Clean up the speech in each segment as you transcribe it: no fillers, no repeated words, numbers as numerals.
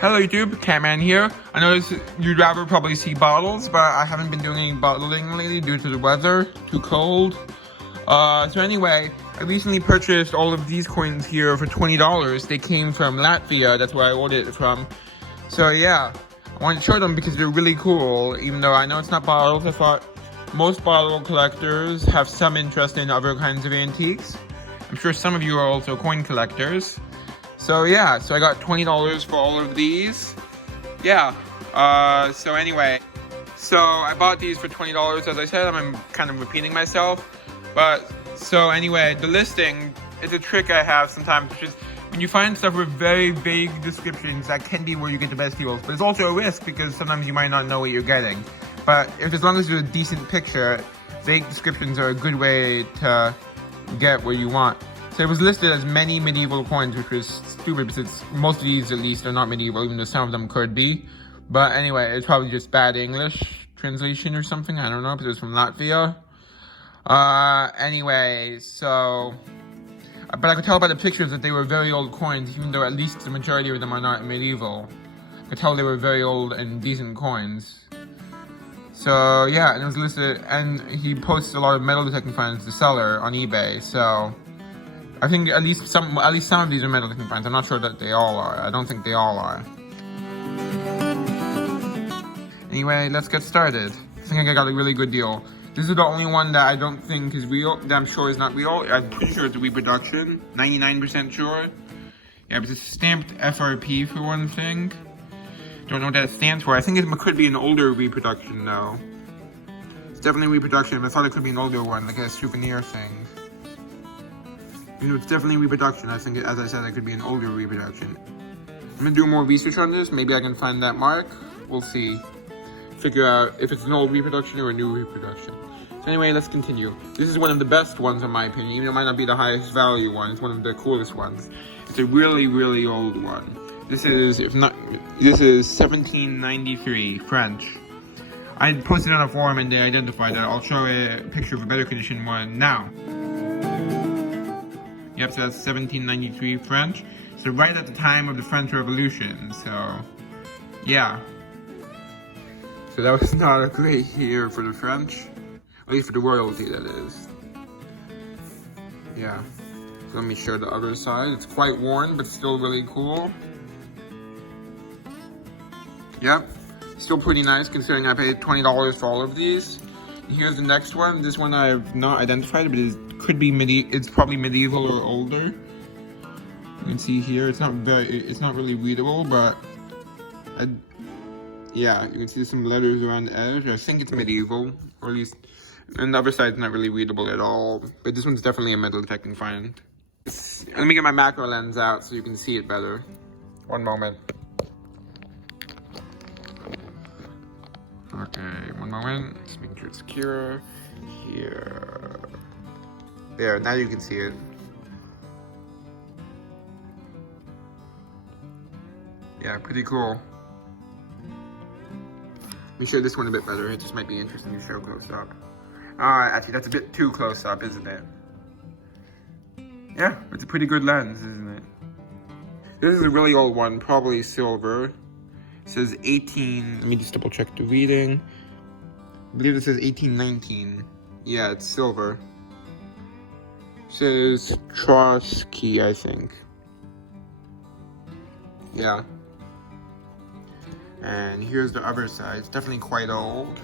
Hello YouTube, Catman here. I know you'd rather probably see bottles, but I haven't been doing any bottling lately due to the weather, too cold. So anyway, I recently purchased all of these coins here for $20. They came from Latvia, that's where I ordered it from. So yeah, I wanted to show them because they're really cool, even though I know it's not bottles. I thought most bottle collectors have some interest in other kinds of antiques. I'm sure some of you are also coin collectors. So yeah, so I got $20 for all of these. Yeah, so anyway, so I bought these for $20, as I said. I'm kind of repeating myself. But, so anyway, the listing is a trick I have sometimes, which is when you find stuff with very vague descriptions, that can be where you get the best deals. But it's also a risk because sometimes you might not know what you're getting. But as long as there's a decent picture, vague descriptions are a good way to get what you want. So it was listed as many medieval coins, which was stupid because most of these, at least, are not medieval, even though some of them could be. But anyway, it's probably just bad English translation or something. I don't know, because it was from Latvia. Anyway, so... But I could tell by the pictures that they were very old coins, even though at least the majority of them are not medieval. I could tell they were very old and decent coins. So, yeah, and it was listed, and he posts a lot of metal detecting finds, the seller, on eBay, so... I think at least some of these are metal detecting finds. I'm not sure that they all are. I don't think they all are. Anyway, let's get started. I think I got a really good deal. This is the only one that I don't think is real, that I'm sure is not real. I'm pretty sure it's a reproduction. 99% sure. Yeah, but it's stamped FRP for one thing. Don't know what that stands for. I think it could be an older reproduction though. It's definitely a reproduction, but I thought it could be an older one, like a souvenir thing. You know, it's definitely reproduction. I think, as I said, it could be an older reproduction. I'm gonna do more research on this. Maybe I can find that mark. We'll see. Figure out if it's an old reproduction or a new reproduction. So anyway, let's continue. This is one of the best ones in my opinion. Even though it might not be the highest value one, it's one of the coolest ones. It's a really, really old one. This is 1793 French. I posted on a forum and they identified that. I'll show a picture of a better condition one now. Yep, so that's 1793 French. So right at the time of the French Revolution, so yeah. So that was not a great year for the French. At least for the royalty, that is. Yeah. So let me show the other side. It's quite worn, but still really cool. Yep. Still pretty nice considering I paid $20 for all of these. And here's the next one. This one I have not identified, but it could be it's probably medieval or older. You can see here, it's not really readable, but yeah, you can see some letters around the edge. I think it's medieval, or at least, and the other side's not really readable at all. But this one's definitely a metal detecting find. Let me get my macro lens out so you can see it better. One moment. Okay, one moment. Just making sure it's secure. Here. There, now you can see it. Yeah, pretty cool. Let me show this one a bit better. It just might be interesting to show close up. Actually, that's a bit too close up, isn't it? Yeah, it's a pretty good lens, isn't it? This is a really old one, probably silver. It says 18, let me just double check the reading. I believe it says 1819. Yeah, it's silver. It says Trotsky, I think. Yeah. And here's the other side. It's definitely quite old.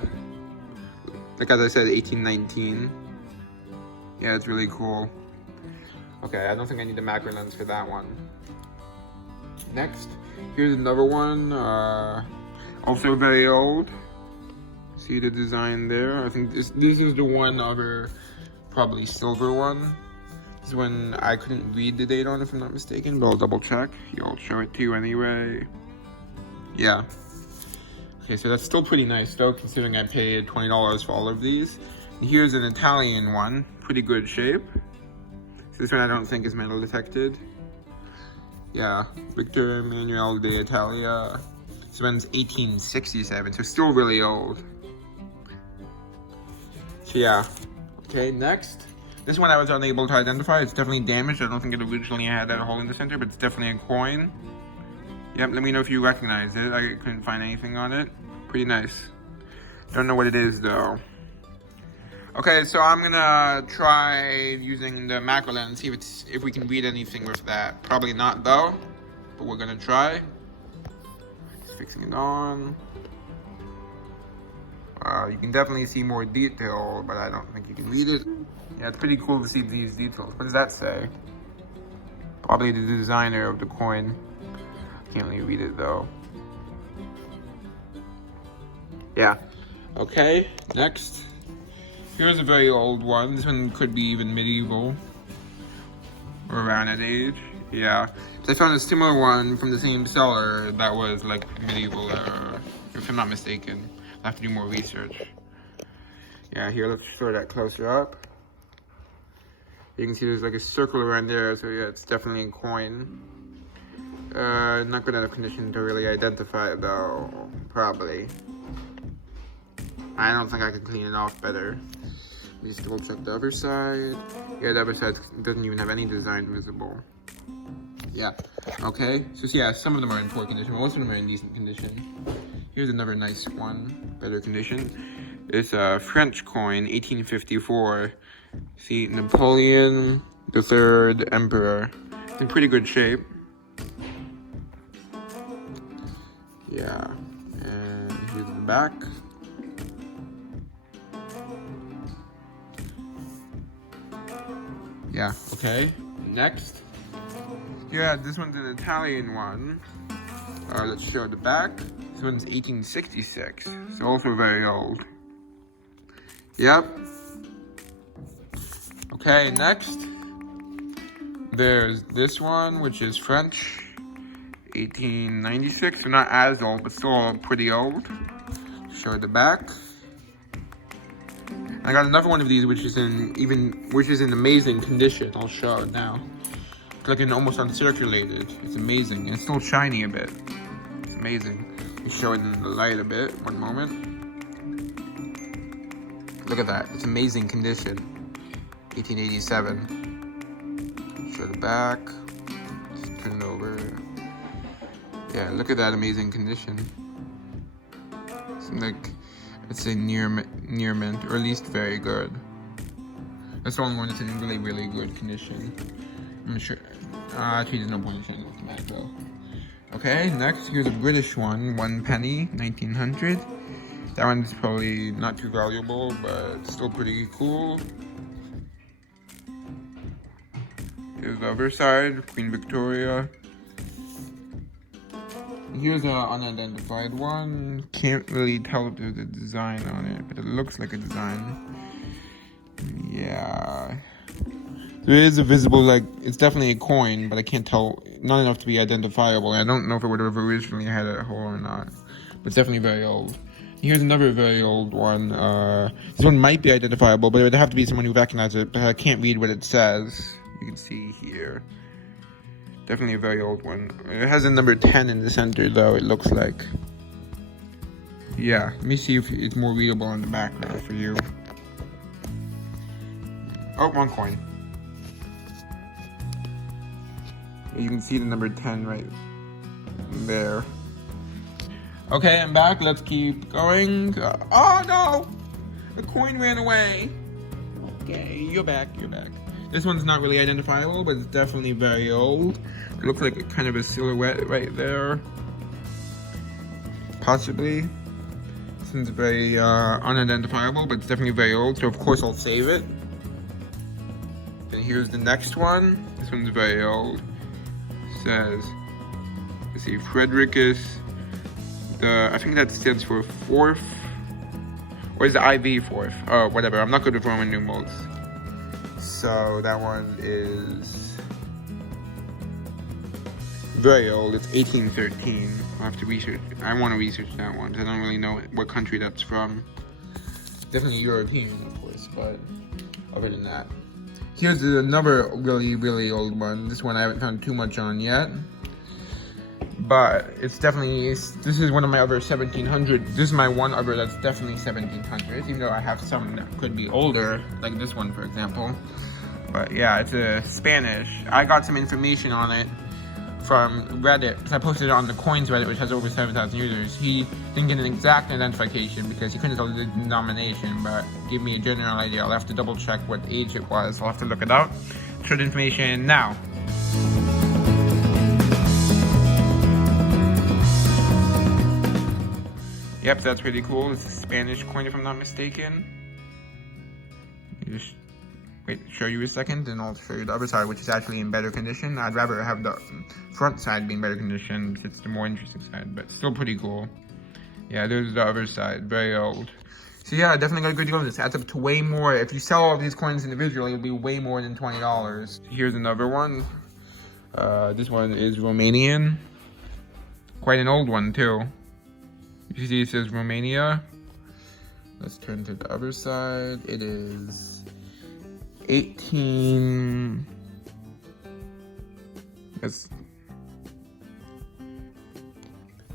Like as I said, 1819. Yeah, it's really cool. Okay, I don't think I need the macro lens for that one. Next, here's another one. Also very old. See the design there? I think this is the one other, probably silver one. This one I couldn't read the date on, if I'm not mistaken, but I'll double check. I'll show it to you anyway. Yeah. Okay, so that's still pretty nice though, considering I paid $20 for all of these. And here's an Italian one, pretty good shape. So this one I don't think is metal detected. Yeah, Victor Emanuele d'Italia. This one's 1867, so still really old. So yeah. Okay, next. This one I was unable to identify. It's definitely damaged. I don't think it originally had that hole in the center, but it's definitely a coin. Yep, let me know if you recognize it. I couldn't find anything on it. Pretty nice. Don't know what it is though. Okay, so I'm gonna try using the macro lens, see if we can read anything with that. Probably not though, but we're gonna try. Just fixing it on. You can definitely see more detail, but I don't think you can read it. Yeah, it's pretty cool to see these details. What does that say? Probably the designer of the coin. Can't really read it though. Yeah. Okay, next. Here's a very old one. This one could be even medieval. Or around that age. Yeah. So I found a similar one from the same seller that was like medieval era, if I'm not mistaken. I'll have to do more research. Yeah, here, let's show that closer up. You can see there's like a circle around there, so yeah, it's definitely a coin. Not good enough condition to really identify it though, probably. I don't think I can clean it off better. Let me just double check the other side. Yeah, the other side doesn't even have any design visible. Yeah, okay. So yeah, some of them are in poor condition, most of them are in decent condition. Here's another nice one, better condition. It's a French coin, 1854. See, Napoleon III Emperor. It's in pretty good shape. Yeah, and here's the back. Yeah, okay. Next. Yeah, this one's an Italian one. Let's show the back. This one's 1866, so also very old. Yep. Okay, next. There's this one, which is French. 1896, so not as old, but still pretty old. Show the back. I got another one of these, which is in amazing condition. I'll show it now. It's like almost uncirculated. It's amazing. And it's still shiny a bit. It's amazing. Let me show it in the light a bit. One moment. Look at that. It's amazing condition. 1887. Show the back. Just turn it over. Yeah, look at that amazing condition. It's like, I'd say near mint, or at least very good. That's the only one that's in really, really good condition. I'm sure. Actually, there's no point in showing it with the back though. Okay, next, here's a British one, 1 penny, 1900. That one's probably not too valuable, but still pretty cool. Here's the other side, Queen Victoria. Here's an unidentified one. Can't really tell if there's a design on it, but it looks like a design. Yeah. There is a visible, like, it's definitely a coin, but I can't tell, not enough to be identifiable. I don't know if it would have originally had a hole or not, but it's definitely very old. Here's another very old one. This one might be identifiable, but it would have to be someone who recognizes it, but I can't read what it says. You can see here. Definitely a very old one. It has a number 10 in the center, though, it looks like. Yeah, let me see if it's more readable on the back there for you. Oh, wrong coin. You can see the number 10 right there. Okay, I'm back. Let's keep going. Oh, no! The coin ran away. Okay, you're back. This one's not really identifiable, but it's definitely very old. It looks like a kind of a silhouette right there. Possibly. This one's very unidentifiable, but it's definitely very old, so of course I'll save it. And here's the next one. This one's very old. It says, let's see, Frederickus. I think that stands for fourth. Or is the IV fourth? Oh, whatever. I'm not good with Roman numerals. So that one is very old. It's 1813. I'll have to research. I want to research that one because I don't really know what country that's from. Definitely European, of course, but other than that. Here's another really, really old one. This one I haven't found too much on yet. But it's definitely, this is one of my other 1700. This is my one other that's definitely 1700s, even though I have some that could be older, like this one, for example. But yeah, it's a Spanish. I got some information on it from Reddit, because I posted it on the Coins Reddit, which has over 7,000 users. He didn't get an exact identification because he couldn't tell the denomination, but gave me a general idea. I'll have to double check what age it was. I'll have to look it up. Show the information now. Yep, that's pretty cool. It's a Spanish coin if I'm not mistaken. Let me just wait, show you a second, and I'll show you the other side, which is actually in better condition. I'd rather have the front side be in better condition because it's the more interesting side, but still pretty cool. Yeah, there's the other side, very old. So yeah, definitely got a good deal on this. Adds up to way more. If you sell all of these coins individually, it'll be way more than $20. Here's another one. This one is Romanian. Quite an old one too. You see it says Romania. Let's turn to the other side. It is 18.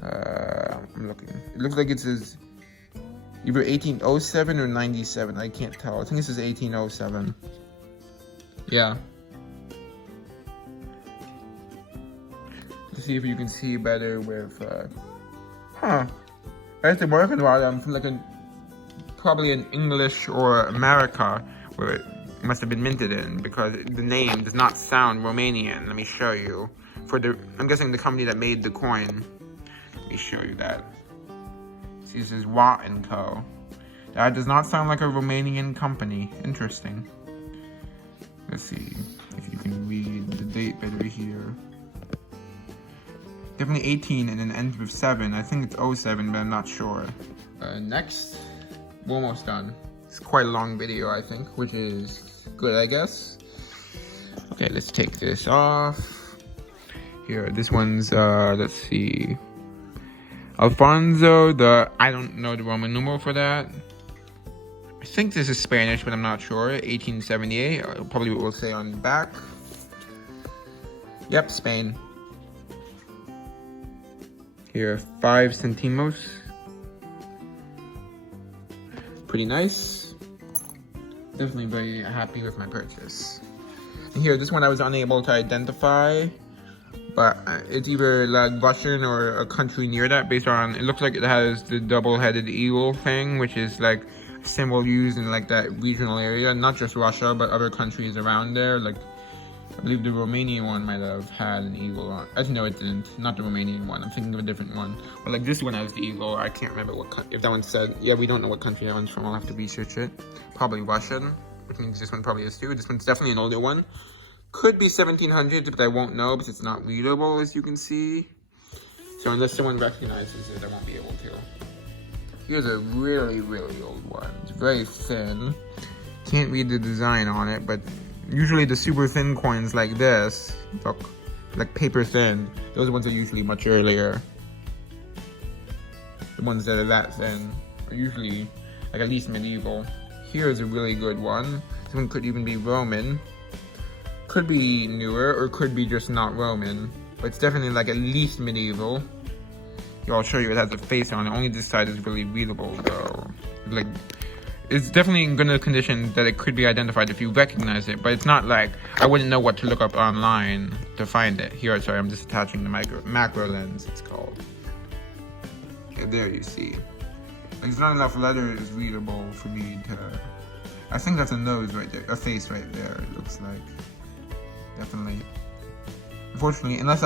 I'm looking. It looks like it says either 1807 or 97. I can't tell. I think this is 1807. Yeah. Let's see if you can see better with. That's the American one from like probably in English or America, where it must have been minted in, because the name does not sound Romanian. Let me show you. I'm guessing the company that made the coin. Let me show you that. See, this is Watt & Co. That does not sound like a Romanian company. Interesting. Let's see if you can read the date better here. Definitely 18 and then ends with 7. I think it's 07, but I'm not sure. Next, we're almost done. It's quite a long video, I think, which is good, I guess. Okay, let's take this off. Here, this one's, let's see. Alfonso, I don't know the Roman numeral for that. I think this is Spanish, but I'm not sure. 1878, probably what we'll say on the back. Yep, Spain. Here, 5 centimos. Pretty nice. Definitely very happy with my purchase. And here, this one I was unable to identify, but it's either like Russian or a country near that, based on, it looks like it has the double-headed eagle thing, which is like a symbol used in like that regional area, not just Russia, but other countries around there. Like, I believe the Romanian one might have had an eagle on. Actually, no, it didn't. Not the Romanian one. I'm thinking of a different one. But like this one has the eagle. I can't remember if that one said. Yeah, we don't know what country that one's from. I'll have to research it. Probably Russian, which means this one probably is too. This one's definitely an older one. Could be 1700s, but I won't know because it's not readable, as you can see. So unless someone recognizes it, I won't be able to. Here's a really, really old one. It's very thin. Can't read the design on it, but usually the super thin coins like this, look, like paper thin, those ones are usually much earlier. The ones that are that thin are usually like at least medieval. Here's a really good one. This one could even be Roman. Could be newer or could be just not Roman, but it's definitely like at least medieval. Here, I'll show you, it has a face on it. Only this side is really readable though. Like, it's definitely in good condition that it could be identified if you recognize it, but it's not like I wouldn't know what to look up online to find it. Here, sorry, I'm just attaching the macro lens, it's called. Okay, there you see. Like, there's not enough letters readable for me to. I think that's a nose right there, a face right there, it looks like. Definitely. Unfortunately, unless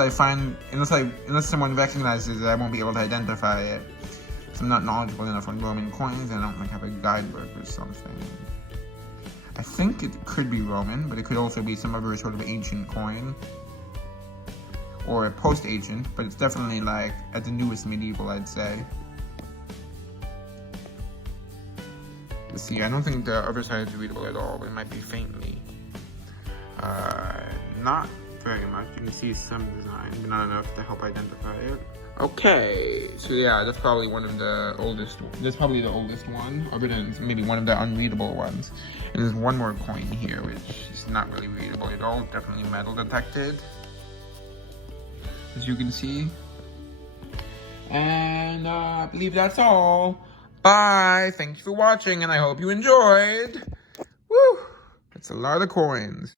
someone recognizes it, I won't be able to identify it. So I'm not knowledgeable enough on Roman coins, and I don't like have a guidebook or something. I think it could be Roman, but it could also be some other sort of ancient coin. Or post-ancient, but it's definitely like at the newest medieval, I'd say. Let's see, I don't think the other side is readable at all, but it might be faintly. Not very much. You can see some design, but not enough to help identify it. Okay, so yeah, that's probably one of the oldest. That's probably the oldest one, other than maybe one of the unreadable ones. And there's one more coin here, which is not really readable at all. Definitely metal detected, as you can see. And I believe that's all. Bye. Thanks for watching, and I hope you enjoyed. Woo! That's a lot of coins.